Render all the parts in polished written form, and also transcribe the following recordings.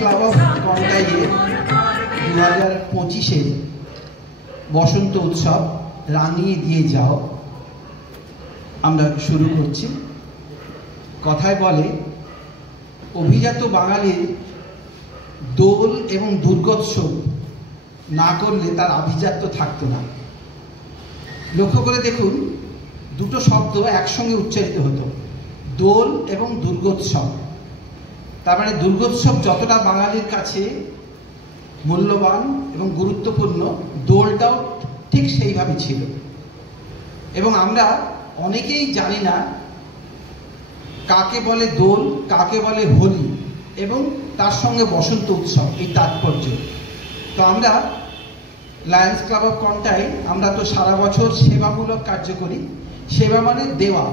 Club of কনকাইয়ে 2025-এ বসন্ত উৎসব রাঙিয়ে দিয়ে যাও আমরা শুরু করছি। কথায় বলে অভিজাত বাঙালির দোল এবং দুর্গোৎসব না করলে তার আভিজাত্য থাকতো না। লক্ষ্য করে দেখুন, দুটো শব্দ একসঙ্গে উচ্চারিত হতো, দোল এবং দুর্গোৎসব। তার মানে দুর্গোৎসব যতটা বাঙালির কাছে মূল্যবান এবং গুরুত্বপূর্ণ, দোলটাও ঠিক সেইভাবে ছিল। এবং আমরা অনেকেই জানি না কাকে বলে দোল, কাকে বলে হোলি এবং তার সঙ্গে বসন্ত উৎসব, এই তাৎপর্য। তো আমরা লায়ন্স ক্লাব অফ কন্টাই আমরা তো সারা বছর সেবামূলক কার্য করি। সেবা মানে দেওয়া,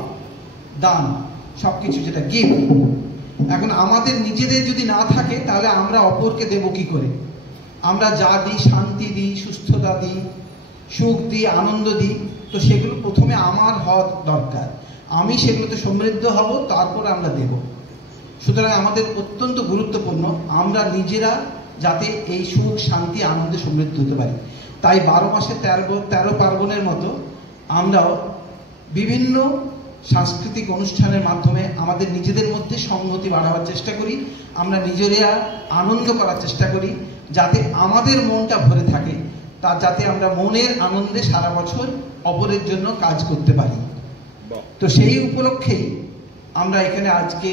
দান, সবকিছু যেটা গিফট। এখন আমাদের নিজেদের যদি না থাকে তাহলে আমরা অপরকে দেব কি করে? আমরা যা দিই, শান্তি দিই, সুস্থতা দিই, সুখ দিই, আনন্দ দিই, তো সেগুলো প্রথমে আমার হওয়া দরকার। আমি সেগুলোতে সমৃদ্ধ হব, তারপর আমরা দেব। সুতরাং আমাদের অত্যন্ত গুরুত্বপূর্ণ আমরা নিজেরা যাতে এই সুখ, শান্তি, আনন্দে সমৃদ্ধ হতে পারি। তাই 12 মাসে 13 পার্বণের মতো আমরাও বিভিন্ন সাংস্কৃতিক অনুষ্ঠানের মাধ্যমে আমাদের নিজেদের মধ্যে সংহতি বাড়াবার চেষ্টা করি। আমরা নিজেরা আনন্দ করার চেষ্টা করি যাতে আমাদের মনটা ভরে থাকে, তা যাতে আমরা মনের আনন্দে সারা বছর অপরের জন্য কাজ করতে পারি। তো সেই উপলক্ষেই আমরা এখানে আজকে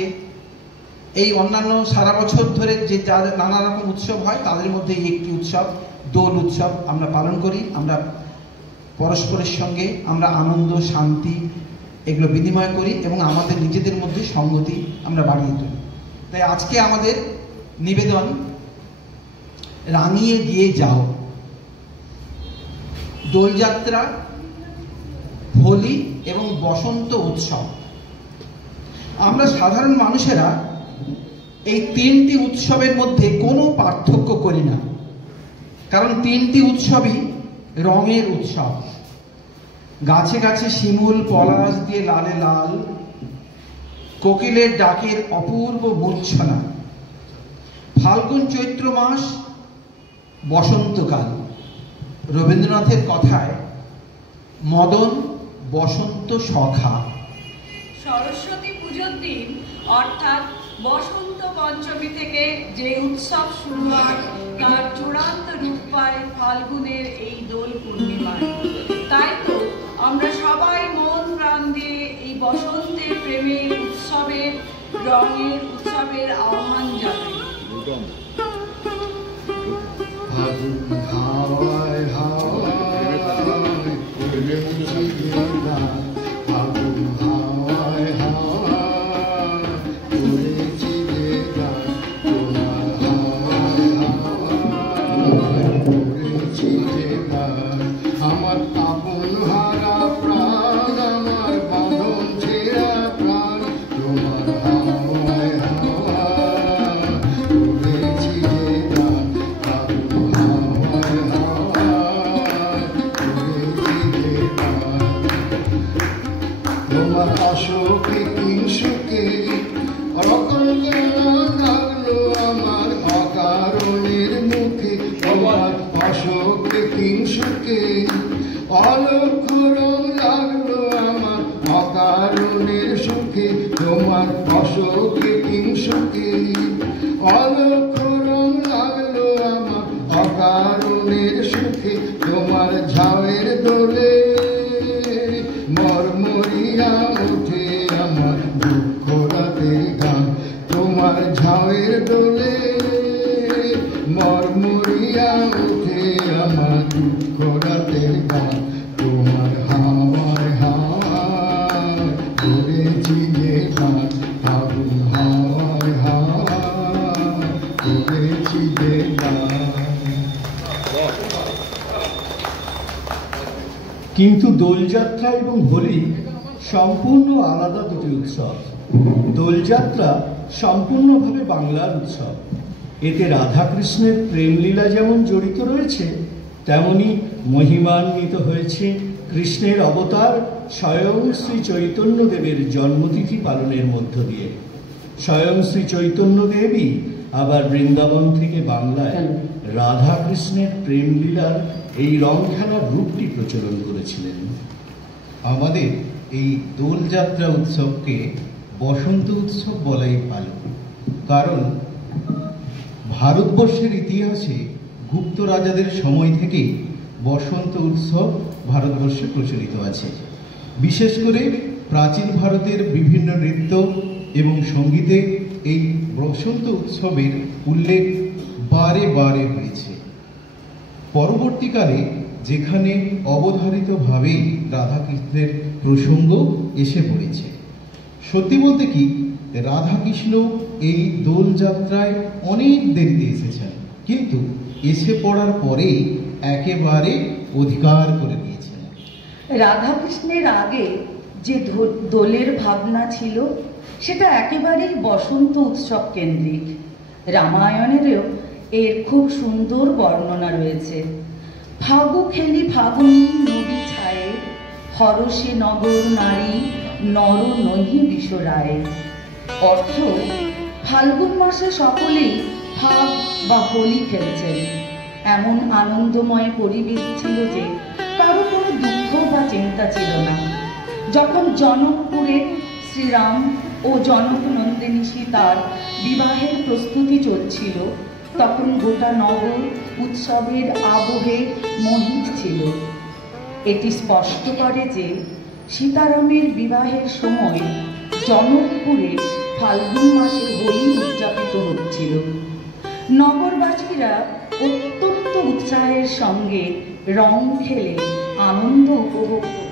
এই অন্যান্য সারা বছর ধরে যে যাদের নানা রকম উৎসব হয় তাদের মধ্যে এই একটি উৎসব, দোল উৎসব আমরা পালন করি। আমরা পরস্পরের সঙ্গে আমরা আনন্দ, শান্তি এগুলো বিনিময় করি এবং আমাদের নিজেদের মধ্যে সংগতি আমরা বাড়িয়ে তুলি। তাই আজকে আমাদের নিবেদন রাঙিয়ে দিয়ে যাও। দোলযাত্রা, হোলি এবং বসন্ত উৎসব, আমরা সাধারণ মানুষেরা এই তিনটি উৎসবের মধ্যে কোনো পার্থক্য করি না, কারণ তিনটি উৎসবই রঙের উৎসব। গাছে গাছে শিমুল পলাশ দিয়ে লালে লাল, কোকিলের ডাকের অপূর্ব মূর্ছনা। ফাল্গুন চৈত্র মাস বসন্তকাল। রবীন্দ্রনাথের কথায় মদন বসন্ত সখা। সরস্বতী পুজোর দিন অর্থাৎ বসন্ত পঞ্চমী থেকে যে উৎসব শুরু হয় তার চূড়ান্ত রূপ পায় ফাল্গুনের এই দোল পূর্ণিমায়। তাই তো আমরা সবাই মন প্রাণ দিয়ে এই বসন্তের প্রেমের উৎসবের, রঙের উৎসবের আহ্বান জানাই। কিন্তু দোলযাত্রা এবং হোলি সম্পূর্ণ আলাদা দুটি উৎসব। দোলযাত্রা সম্পূর্ণভাবে বাংলার উৎসব। এতে রাধাকৃষ্ণের প্রেমলীলা যেমন জড়িত রয়েছে, তেমনি মহিমান্বিত হয়েছে কৃষ্ণের অবতার স্বয়ং শ্রী চৈতন্যদেবের জন্মতিথি পালনের মধ্য দিয়ে। স্বয়ং শ্রী চৈতন্যদেবই আবার বৃন্দাবন থেকে বাংলায় রাধা কৃষ্ণের প্রেমলীলার এই রং খেলার রূপটি প্রচলন করেছিলেন। আমাদের এই দোলযাত্রা উৎসবকে বসন্ত উৎসব বলাই ভালো, কারণ ভারতবর্ষের ইতিহাসে গুপ্ত রাজাদের সময় থেকে বসন্ত উৎসব ভারতবর্ষে প্রচলিত আছে। বিশেষ করে প্রাচীন ভারতের বিভিন্ন নৃত্য এবং সঙ্গীতে এই বসন্ত উৎসবের উল্লেখ বারে বারে হয়েছে। পরবর্তীকালে যেখানে অবধারিতভাবেই রাধাকৃষ্ণের প্রসঙ্গ এসে পড়েছে। সত্যি বলতে কি, রাধাকৃষ্ণ এই দোলযাত্রায় অনেক দেরিতে এসেছেন, কিন্তু এসে পড়ার পরেই একেবারে অধিকার করে নিয়েছেন। রাধাকৃষ্ণের আগে যে দোলের ভাবনা ছিল সেটা একেবারেই বসন্ত উৎসব কেন্দ্রিক। রামায়ণেরও এর খুব সুন্দর বর্ণনা রয়েছে। ফাগু খেলি ফাগুনি নদী ছায়ে, হরষে নগর নারী নর নহি বিষরায়। অর্থ, ফাল্গুন মাসে সকলেই ফাগ বা হোলি খেলছেন। এমন আনন্দময় পরিবেশ ছিল যে কারো কোনো দুঃখ বা চিন্তা ছিল না। যখন জনকপুরে শ্রীরাম ও জনক নন্দিনী সীতার বিবাহের প্রস্তুতি চলছিল, তখন গোটা নগর উৎসবের আবহে মোহিত ছিল। এটি স্পষ্ট করে যে সীতারামের বিবাহের সময় জনকপুরে ফাল্গুন মাসে হোলি উদযাপিত হচ্ছিল। নগরবাসীরা অত্যন্ত উৎসাহের সঙ্গে রং খেলে আনন্দ উপভোগ করছিল।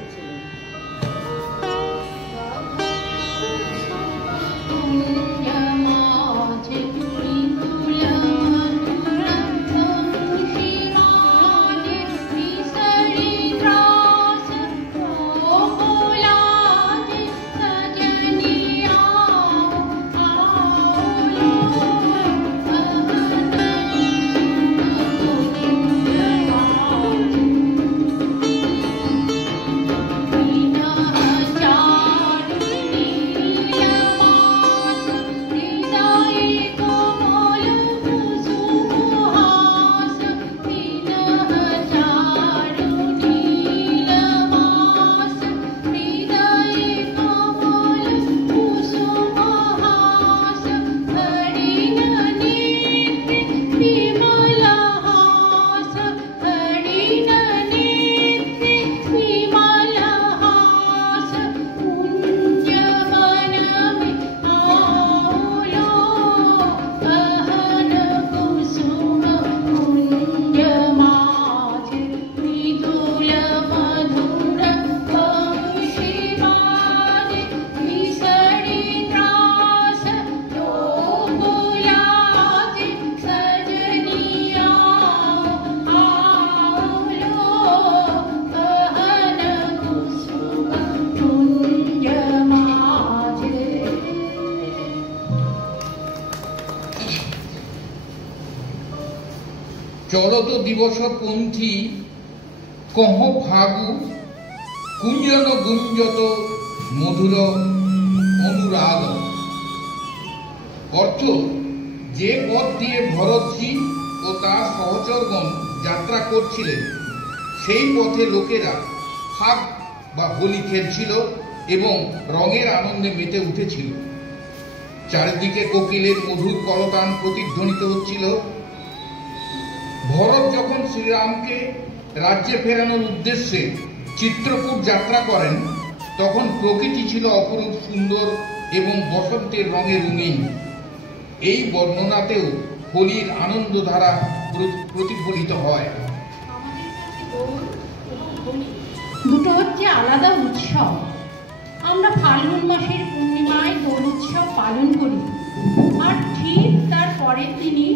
চলত দিবস পন্থী কহ ফাগু কুঞ্জন গুঞ্জত মধুর অনুরাগ। অর্থ, যে পথ দিয়ে ভরতজি ও তার সহচরগণ যাত্রা করছিলেন সেই পথে লোকেরা ফাগ বা হোলি খেলছিল এবং রঙের আনন্দে মেতে উঠেছিল। চারিদিকে কোকিলের মধুর কলতান প্রতিধ্বনিত হচ্ছিল। ভরত যখন শ্রীরামকে রাজ্যে ফেরানোর উদ্দেশ্যে চিত্রকূট যাত্রা করেন, তখন প্রকৃতি ছিল অপরূপ সুন্দর এবং বসন্তের রঙে রঙিন। এই বর্ণনাতেও হোলির আনন্দধারা প্রতিফলিত হয়। দুটো হচ্ছে আলাদা উৎসব। আমরা ফাল্গুন মাসের পূর্ণিমায় দোল উৎসব পালন করি, আর ঠিক তার পরের দিনই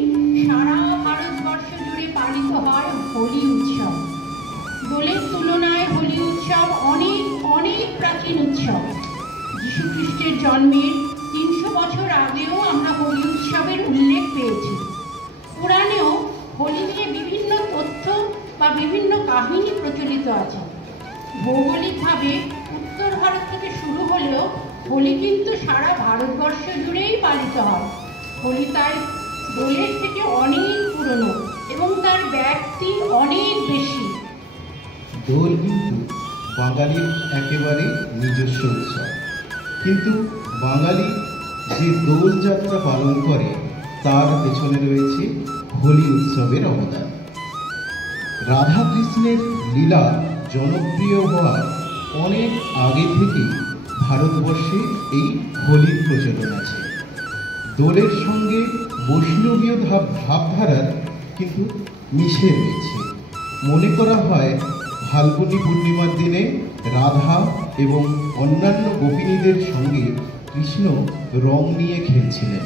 সারা ভারতবর্ষ জুড়ে পালিত হয় হোলি উৎসব। দোলের তুলনায় হোলি উৎসব অনেক অনেক প্রাচীন উৎসব। যীশুখ্রিস্টের জন্মের 300 বছর আগেও আমরা হোলি উৎসবের উল্লেখ পেয়েছি। পুরাণেও হোলি নিয়ে বিভিন্ন তথ্য বা বিভিন্ন কাহিনী প্রচলিত আছে। ভৌগোলিকভাবে উত্তর ভারত থেকে শুরু হলেও হোলি কিন্তু সারা ভারতবর্ষ জুড়েই পালিত হয়। হোলি তাই দোলের থেকে অনেক পুরনো এবং তার ব্যাপ্তি অনেক বেশি। দোল কিন্তু বাঙালির একেবারে নিজস্ব উৎসব, কিন্তু বাঙালি যে দোল যাত্রা পালন করে তার পেছনে রয়েছে হোলি উৎসবের অবদান। রাধাকৃষ্ণের লীলা জনপ্রিয় হওয়ার অনেক আগে থেকেই ভারতবর্ষে এই হোলির প্রচলন আছে। দোলের সঙ্গে বৈষ্ণবীয় ভাবধারার কিন্তু মিশে রয়েছে। মনে করা হয় ফাল্গুনী পূর্ণিমার দিনে রাধা এবং অন্যান্য গোপিনীদের সঙ্গে কৃষ্ণ রং নিয়ে খেলছিলেন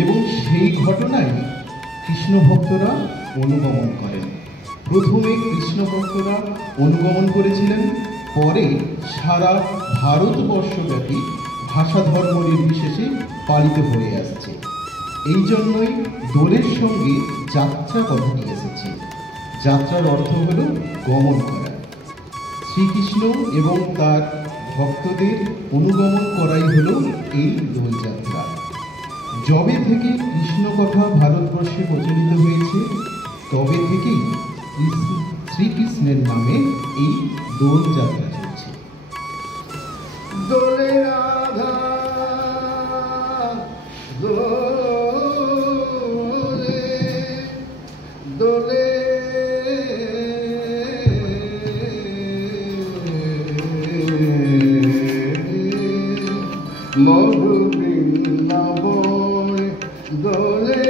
এবং সেই ঘটনাই কৃষ্ণ ভক্তরা অনুগমন করেন। প্রথমে কৃষ্ণ ভক্তরা অনুগমন করেছিলেন, পরে সারা ভারতবর্ষব্যাপী ভাষা ধর্ম নির্বিশেষে পালিত হয়ে আসছে। এই জন্যই দোলের সঙ্গে যাত্রা কথাটি এসেছে। যাত্রার অর্থ হল গমন করা। শ্রীকৃষ্ণ এবং তার ভক্তদের অনুগমন করাই হল এই দোলযাত্রা। যবে থেকে কৃষ্ণ কথা ভারতবর্ষে প্রচলিত হয়েছে তবে থেকেই শ্রীকৃষ্ণের নামে এই দোলযাত্রা চলছে। দোলে রাধা দোলে দোলে মধু বৃন্দাবনে দোলে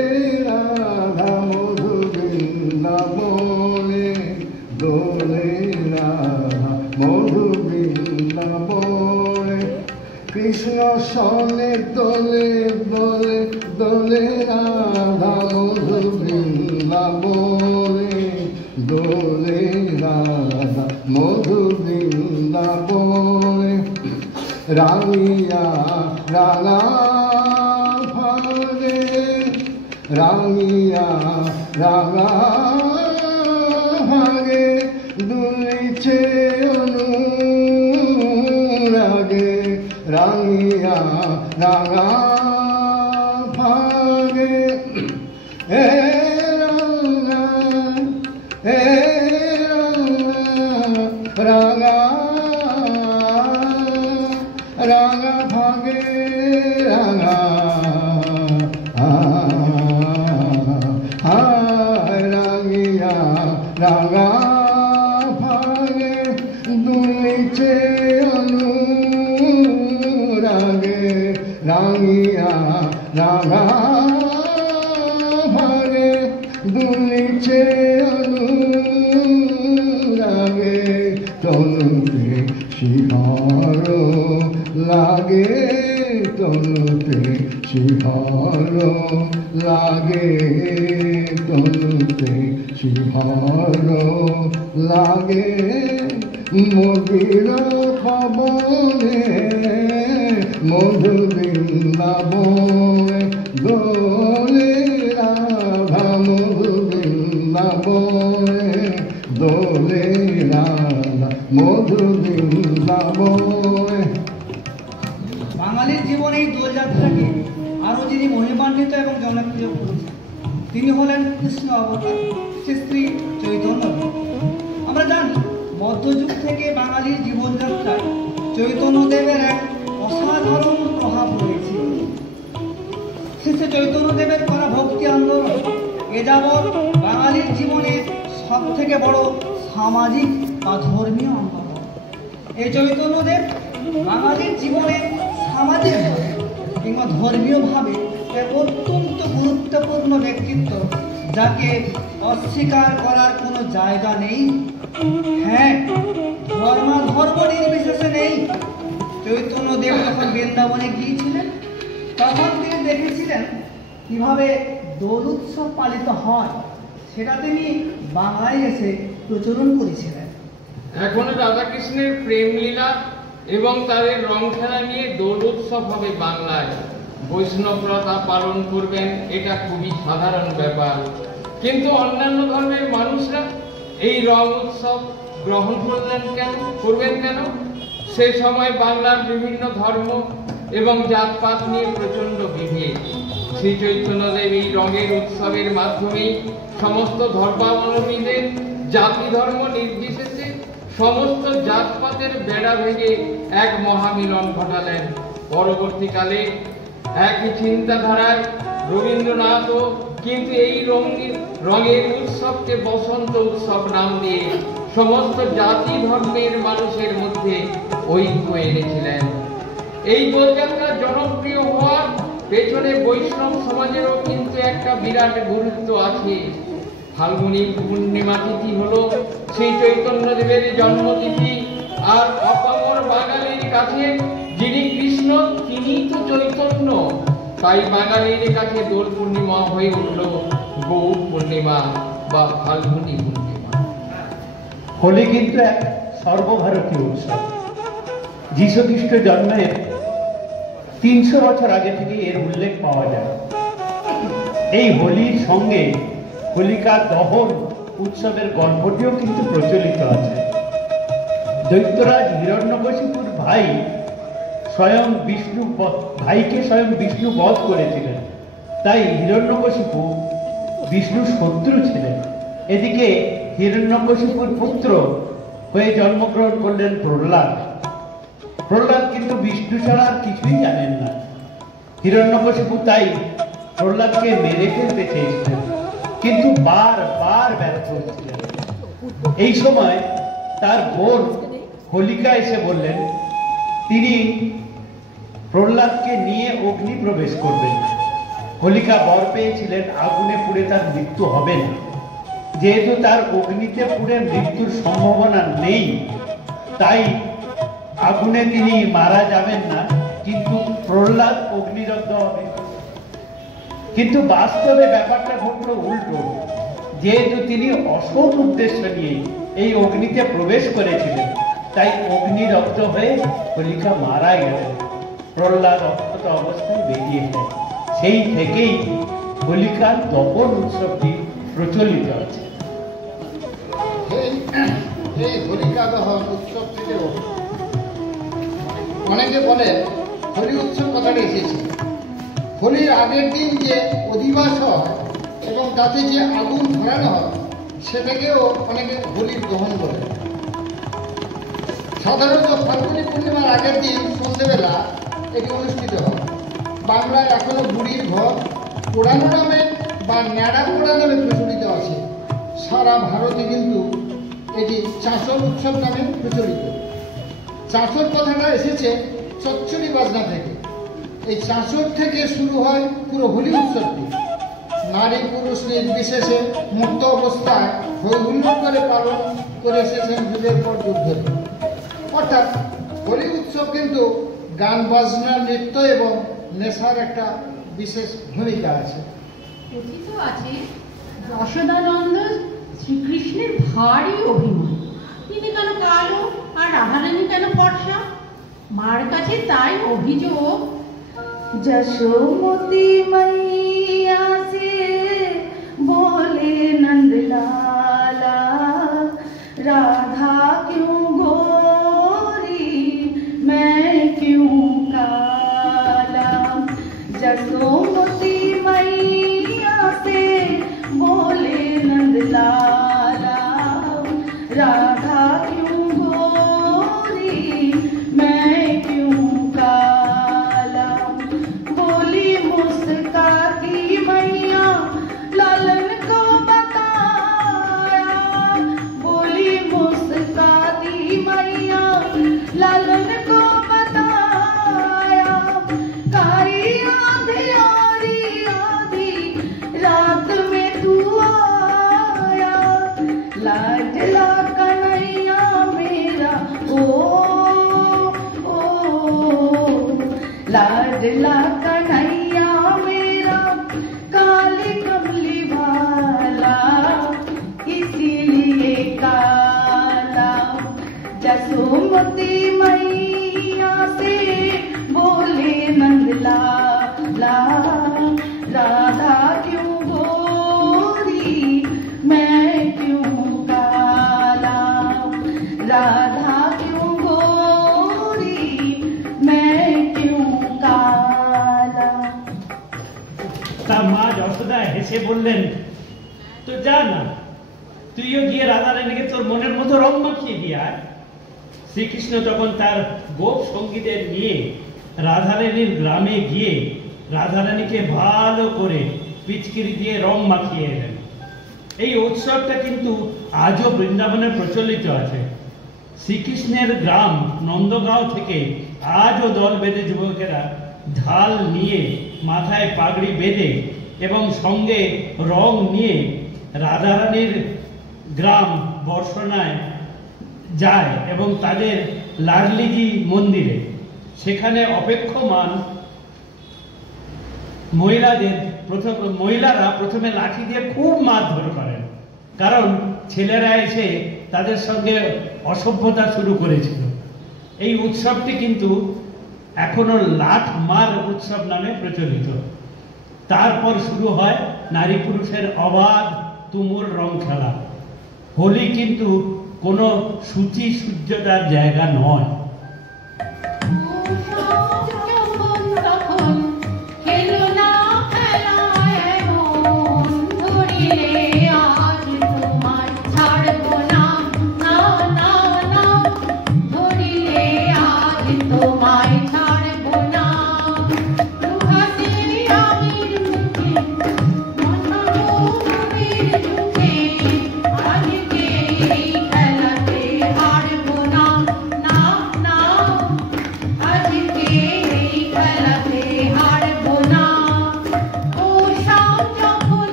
রাধা মধু বৃন্দাবনে দোলে রাধা মধু বৃন্দাবনে কৃষ্ণ সনে দোলে দোলে দোলে রাধা মধু বৃন্দাবনে দোলে রাধা মধু বৃন্দাবনে রামিয়া রাঙা ভাগে রামিয়া রাঙা ভাগে দুলিছে অনুরাগে রামিয়া রাঙা ভাগে এ রাঙা এ রাঙা রাঙা ভাগে রাঙা রাঙিয়া রাঙা ভাগে দুলিছে অনুরাগে রাঙিয়া রাঙা ভাগে দুলিছে অনুরাগে তনুতে শিহর লাগে তনুতে শিহর লাগে তনুতে শিহর লাগে মদির পবনে মধু বৃন্দাবনে দোলে রাধা মধু বৃন্দাবনে দোলে রাধা মধু বৃন্দাবনে। বাঙালির জীবনে এই দোলযাত্রাকে আরও যিনি মহিমান্বিত এবং জনপ্রিয় করেছেন তিনি হলেন কৃষ্ণ অবতার শ্রী শ্রী চৈতন্য। আমরা জানি মধ্যযুগ থেকে বাঙালির জীবনযাত্রায় চৈতন্যদেবের এক অসাধারণ প্রভাব রয়েছে। শ্রী শ্রী চৈতন্যদেবের করা ভক্তি আন্দোলন এ যাবৎ বাঙালির জীবনে সব থেকে বড় সামাজিক বা ধর্মীয় আন্দোলন। এই চৈতন্যদেব বাঙালির জীবনে সামাজিকভাবে কিংবা ধর্মীয়ভাবে এক অত্যন্ত গুরুত্বপূর্ণ ব্যক্তিত্ব, যাকে অস্বীকার করার কোনো জায়গা নেই। হ্যাঁ, ধর্ম নির্বিশেষে নেই। চৈতন্যদেব যখন বৃন্দাবনে গিয়েছিলেন তখন তিনি দেখেছিলেন কিভাবে দোল উৎসব পালিত হয়, সেটা তিনি বাংলায় এসে প্রচলন করেছিলেন। এখন রাধাকৃষ্ণের প্রেম লীলা এবং তাদের রং খেলা নিয়ে দোল উৎসব হবে বাংলায়। বৈষ্ণবরা তা পালন করবেন, এটা খুবই সাধারণ ব্যাপার। কিন্তু অন্যান্য ধর্মের মানুষরা এই রং উৎসব গ্রহণ করবেন কেন? সে সময় বাংলার বিভিন্ন ধর্ম এবং জাতপাত নিয়ে প্রচণ্ড বিভেদ। শ্রী চৈতন্যদেব এই রঙের উৎসবের মাধ্যমে সমস্ত ধর্মাবলম্বীদের জাতি ধর্ম নির্বিশেষে সমস্ত জাতপাতের বেড়া ভেঙে এক মহামিলন ঘটালেন। পরবর্তীকালে একই চিন্তাধারায় রবীন্দ্রনাথও কিন্তু এই রঙের উৎসবকে বসন্ত উৎসব নাম দিয়ে সমস্ত জাতি ধর্মের মানুষের মধ্যে ঐক্য এনেছিলেন। এই দোলযাত্রা জনপ্রিয় হওয়ার পেছনে বৈষ্ণব সমাজেরও কিন্তু একটা বিরাট গুরুত্ব আছে। ফাল্গুনী পূর্ণিমা তিথি হলো শ্রী চৈতন্যদেবের জন্মতিথি, আর অপামর বাঙালির কাছে যিনি কৃষ্ণ তিনি তো চৈতন্য, তাই বাঙালির কাছে দোল পূর্ণিমা হয়ে উঠল গৌর পূর্ণিমা বা ফাল্গুনী পূর্ণিমা। হোলি কিন্তু এক সর্বভারতীয় উৎসব। যীশু খ্রিস্ট জন্মের 300 বছর আগে থেকে এর উল্লেখ পাওয়া যায়। এই হোলির সঙ্গে হোলিকা দহন উৎসবের গল্পটিও কিন্তু প্রচলিত আছে। দৈত্যরাজ হিরণ্যকশিপুর ভাইকে স্বয়ং বিষ্ণু বধ করেছিলেন, তাই হিরণ্যকশিপু বিষ্ণুর শত্রু ছিলেন। এদিকে হিরণ্যকশিপুর পুত্র হয়ে জন্মগ্রহণ করলেন প্রহ্লাদ। প্রহ্লাদ কিন্তু বিষ্ণু ছাড়া আর কিছুই জানেন না। হিরণ্যকশিপু তাই প্রহ্লাদকে মেরে ফেলতে চেয়েছিলেন, কিন্তু বারবার ব্যর্থ হচ্ছিলেন। এই সময় তার বোন হোলিকা এসে বললেন তিনি প্রহ্লাদকে নিয়ে অগ্নি প্রবেশ করবেন। হোলিকা বর পেয়েছিলেন আগুনে পুড়ে তার মৃত্যু হবে না। যেহেতু তার অগ্নিতে পুড়ে মৃত্যুর সম্ভাবনা নেই, তাই আগুনে তিনি মারা যাবেন না, কিন্তু প্রহ্লাদ অগ্নিদগ্ধ হবে। কিন্তু বাস্তবে ব্যাপারটা ঘটলো উল্টো। যেহেতু তিনি অসৎ উদ্দেশ্য নিয়ে এই অগ্নিতে প্রবেশ করেছিলেন, তাই অগ্নিদগ্ধ হয়ে হোলিকা মারা গেলেন। প্রহ্লাদ অক্ষত অবস্থায় বেরিয়ে গেলেন। সেই থেকেই হোলিকার দহন উৎসবটি প্রচলিত আছে। এই হোলিকা দহন উৎসব থেকেও অনেকে বলে হোলি উৎসব কথাটা এসেছে। হোলির আগের দিন যে অধিবাস হয় এবং তাতে যে আগুন ধরানো হয় সেটাকেও অনেকে হোলির দহন বলে। সাধারণত ফাল্গুনী পূর্ণিমার আগের দিন সন্ধ্যেবেলা এটি অনুষ্ঠিত হয়। বাংলায় এখনো বুড়ির ঘর পোড়ানো নামে বা ন্যাড়া পোড়া নামে প্রচলিত আছে। সারা ভারতে কিন্তু এটি চাষর উৎসব নামে প্রচলিত। চাষর কথাটা এসেছে চচ্চড়ি বাজনা থেকে। এই চাষর থেকে শুরু হয় পুরো হোলি উৎসবটি। নারী পুরুষ নির্বিশেষে মুক্ত অবস্থায় হই হুল্লোড় করে পালন করে এসেছেন যুগের পর যুগ ধরে। অর্থাৎ হোলি উৎসব কিন্তু গান বাজনা নৃত্য এবং নেশার একটা বিশেষ ভূমিকা আছে। কথিত আছে যশোদানন্দ শ্রীকৃষ্ণের ভারী অভিমান, তিনি কেন কালো আর রাধারানী কেন ফর্সা। মার কাছে তাই অভিযোগ, যশোমতি मैया से बोले नंदलाला, राधा क्यों गोरी मैं क्यों काला। जसोमती मैया से बोले नंदलाला, राधा क्यों गोरी मैं क्यों काला। बोली मुस्काती मैया लालन को बताया, बोली मुस्काती मैया लालन को बताया। काई आधी आधी रात में तू आया, लाडला कन्हैया मेरा ओ लाडला कन्हैया मेरा काली कमली वाला, इसीलिए काला। जसोमती मैया से बोले नंदलाला, राधा क्यों गोरी मैं क्यों काला। राधा क्यों गोरी मैं क्यों काला। এসে বললেন, তো যা না, তুইও গিয়ে রাধারানীকে তোর মনের মতো রং মাখিয়ে দিয়ে আয়। শ্রীকৃষ্ণ তখন তার গোপ সঙ্গীদের নিয়ে রাধারানীর গ্রামে গিয়ে রাধারানীকে ভালো করে পিচকিরি দিয়ে রং মাখিয়ে এলেন। এই উৎসবটা কিন্তু আজও বৃন্দাবনে প্রচলিত আছে। শ্রীকৃষ্ণের গ্রাম নন্দগাঁও থেকে আজও দল বেঁধে যুবকেরা ঢাল নিয়ে, মাথায় পাগড়ি বেঁধে এবং সঙ্গে রং নিয়ে রাধারানীর গ্রাম বর্ষণায় যায় এবং তাদের লাডলিজি মন্দিরে, সেখানে অপেক্ষমান মহিলারা প্রথমে লাঠি দিয়ে খুব মারধর করেন, কারণ ছেলেরা এসে তাদের সঙ্গে অসভ্যতা শুরু করেছিল। এই উৎসবটি কিন্তু এখনো লাঠ মার উৎসব নামে প্রচলিত। তারপর শুরু হয় নারী পুরুষের অবাধ তুমুল রং খেলা। হোলি কিন্তু কোনো সূচি সূর্যতার জায়গা নয়।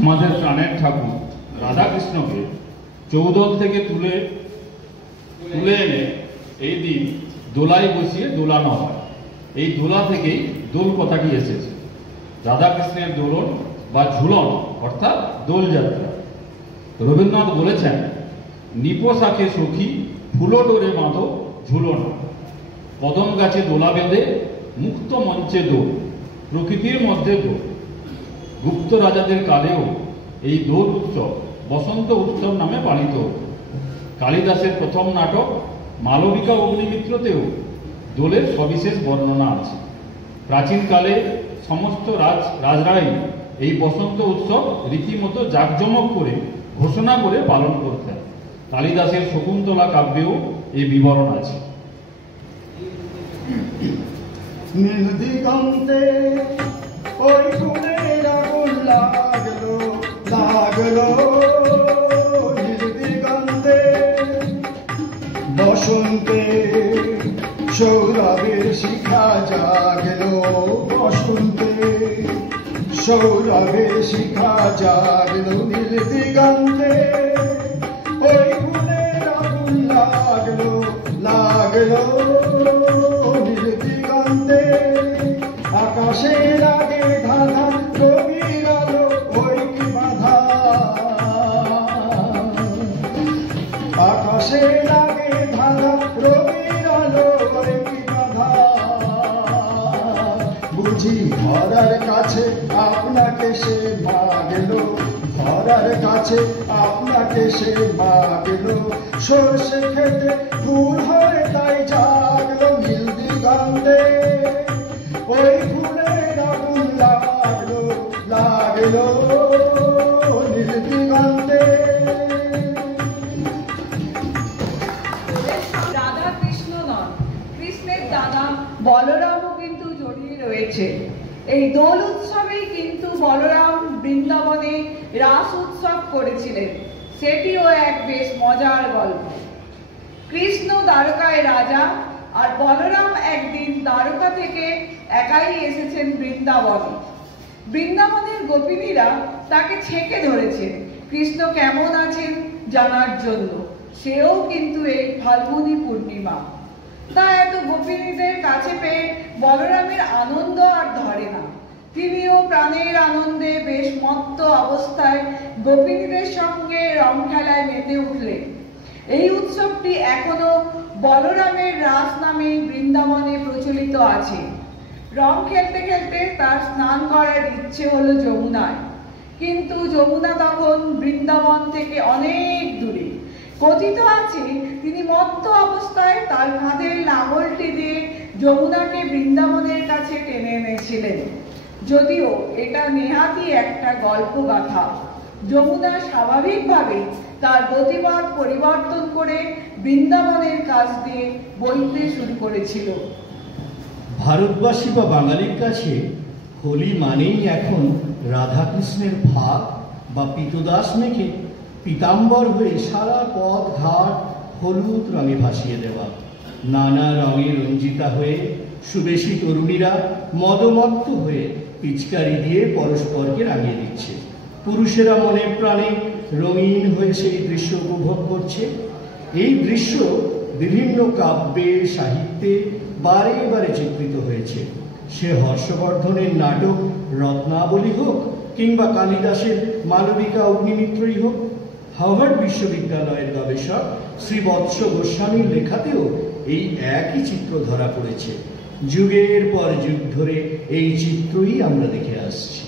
আমাদের প্রাণের ঠাকুর রাধাকৃষ্ণকে চৌদল থেকে তুলে এনে এই দিন দোলায় বসিয়ে দোলানো হয়। এই দোলা থেকেই দোল কথাটি এসেছে। রাধাকৃষ্ণের দোলন বা ঝুলন অর্থাৎ দোলযাত্রা। রবীন্দ্রনাথ বলেছেন, নিপোশাখে সখী ফুলো ডোরে বাঁধো ঝুলন, কদম গাছে দোলা বেঁধে মুক্ত মঞ্চে দোল, প্রকৃতির মধ্যে দোল। গুপ্ত রাজাদের কালেও এই দোল উৎসব বসন্ত উৎসব নামে পালিত। কালিদাসের প্রথম নাটক মালবিকা অগ্নিমিত্রতেও দোলের সবিশেষ বর্ণনা আছে। প্রাচীনকালে সমস্ত রাজরাই এই বসন্ত উৎসব রীতিমতো জাঁকজমক করে ঘোষণা করে পালন করতেন। কালিদাসের শকুন্তলা কাব্যেও এই বিবরণ আছে। নীল দিগন্তে ওই ফুলের আগুন লাগলো লাগলো, নীল দিগন্তে বসন্তে সৌরভের শিখা জাগলো, বসন্তে সৌরভের শিখা জাগলো, নীল দিগন্তে ওই ফুলের আগুন লাগলো লাগলো, নীল দিগন্তে আকাশে লাগে ধাঁধা রবির আলো ওই কি বাধা, আকাশে লাগে ধাঁধা রবির আলো ওই কি বাধা, বুঝি ধরার কাছে আপনাকে সে মাগলো, ধরার কাছে আপনাকে সে মাগলো, সর্ষে খেতে ভুল হয় তাই জাগলো, নীল দিগন্তে ওই ফুলের আগুন লাগলো লাগলো, নীল দিগন্তে। রাধা কৃষ্ণ নন, কৃষ্ণের দাদা বলরামও কিন্তু জড়িয়ে রয়েছে। এই দোল উৎসবেই কিন্তু বলরাম বৃন্দাবনে রাস উৎসব করেছিলেন। সেটিও এক বেশ মজার গল্প। কৃষ্ণ দ্বারকায় রাজা আর বলরাম একদিন দ্বারকা থেকে একাই এসেছেন বৃন্দাবনে। বৃন্দাবনের গোপিনীরা তাকে ছেঁকে ধরেছে কৃষ্ণ কেমন আছেন জানার জন্য। সেও কিন্তু এই ফাল্গুনী পূর্ণিমা। তা এত গোপিনীদের কাছে পেয়ে বলরামের আনন্দ আর ধরে না। তিনিও প্রাণের আনন্দে বেশ মত্ত অবস্থায় গোপিনীদের সঙ্গে রং খেলায় মেতে উঠলেন। এই উৎসবটি এখনো বলরামের রাস নামে বৃন্দাবনে প্রচলিত আছে। রং খেলতে খেলতে তার স্নান করার ইচ্ছে হলো যমুনায়, কিন্তু যমুনা তখন বৃন্দাবন থেকে অনেক দূরে। কথিত আছে তিনি মত্ত অবস্থায় তার কাঁধের লাঙলটি দিয়ে যমুনাকে বৃন্দাবনের কাছে টেনে এনেছিলেন। যদিও এটা নেহাতি একটা গল্প গাথা। যমুনা স্বাভাবিকভাবে তার গতিপথ পরিবর্তন করে বৃন্দাবনের কাছ দিয়ে বইতে শুরু করেছিল। ভারতবাসী বা বাঙালির কাছে হোলি মানেই এখন রাধাকৃষ্ণের ভাগ বা পিতদাস মেখে পীতাম্বর হয়ে সারা পথ ঘাট হলুদ রঙে ভাসিয়ে দেওয়া। নানা রঙে রঞ্জিতা হয়ে সুবেশী তরুণীরা মদমত্ত হয়ে পিচকারি দিয়ে পরস্পরকে রাঙিয়ে দিচ্ছে। পুরুষেরা মনে প্রাণে রঙিন হয়ে সেই দৃশ্য উপভোগ করছে। এই দৃশ্য বিভিন্ন কাব্যে সাহিত্যে বারে বারে চিত্রিত হয়েছে। সে হর্ষবর্ধনের নাটক রত্নাবলী হোক কিংবা কালিদাসের মালবিকা অগ্নিমিত্রই হোক। হার্ভার্ড বিশ্ববিদ্যালয়ের গবেষক শ্রী বৎস গোস্বামীর লেখাতেও এই একই চিত্র ধরা পড়েছে। যুগের পর যুগ ধরে এই চিত্রই আমরা দেখে আসছি।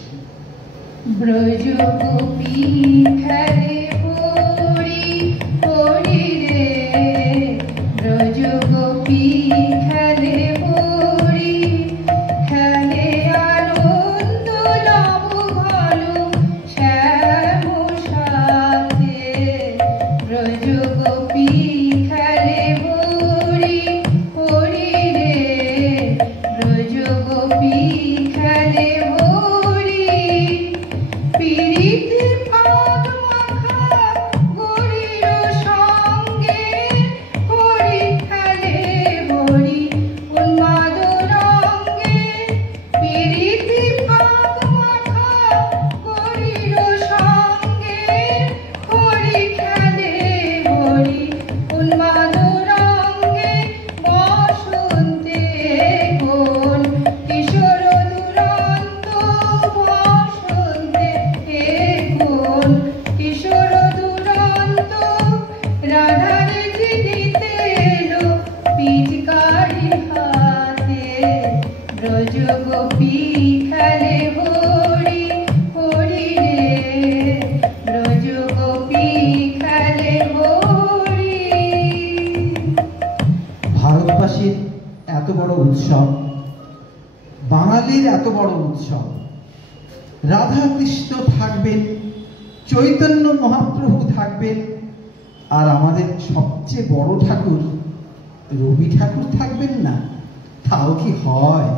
ব্রজ গোপী খেলে হরি হরি রে, ব্রজ গোপী খেলে হরি, খেলে আনন্দ লব ভালো শ্যাম সাথে। ব্রজ গোপী খেলে হরি হরি রে, ব্রজ গোপী খেলে হরি, পিরিতি ফাগ মাখা গরির সঙ্গে হরি খেলে হরি উন্মাদ রঙ্গে। পিরিতি ফাগ মাখা গরির সঙ্গে হরি খেলে হরি উন্মাদ রঙ্গে। বসন্তে কোন কিশোর দুরন্ত, বসন্তে কোন কিশোর দুরন্ত, রাধার চিনিতে এলো পিচকারি হাতে। ব্রজ গোপী খেলে হরি হরি রে, ব্রজ গোপী খেলে হরি। ভারতবাসীর এত বড় উৎসব, বাঙালির এত বড় উৎসব, রাধা কৃষ্ণ থাকবেন, চৈতন্য মহাপ্রভু থাকবেন, আর আমাদের সবচেয়ে বড় ঠাকুর রবি ঠাকুর থাকবেন না, তাও কি হয়?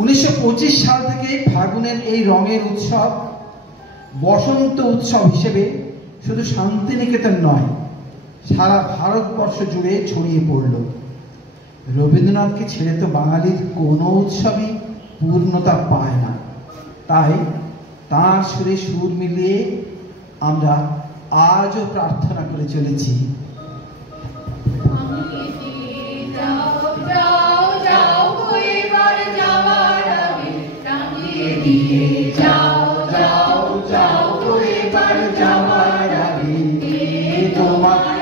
1925 সাল থেকে ফাগুনের এই রঙের উৎসব বসন্ত উৎসব হিসেবে শুধু শান্তিনিকেতন নয়, সারা ভারতবর্ষ জুড়ে ছড়িয়ে পড়ল। রবীন্দ্রনাথকে ছেড়ে তো বাঙালির কোনো উৎসবই পূর্ণতা পায় না। তাই তাঁর সুরে সুর মিলিয়ে আমরা আজও প্রার্থনা করে চলেছি। তোমার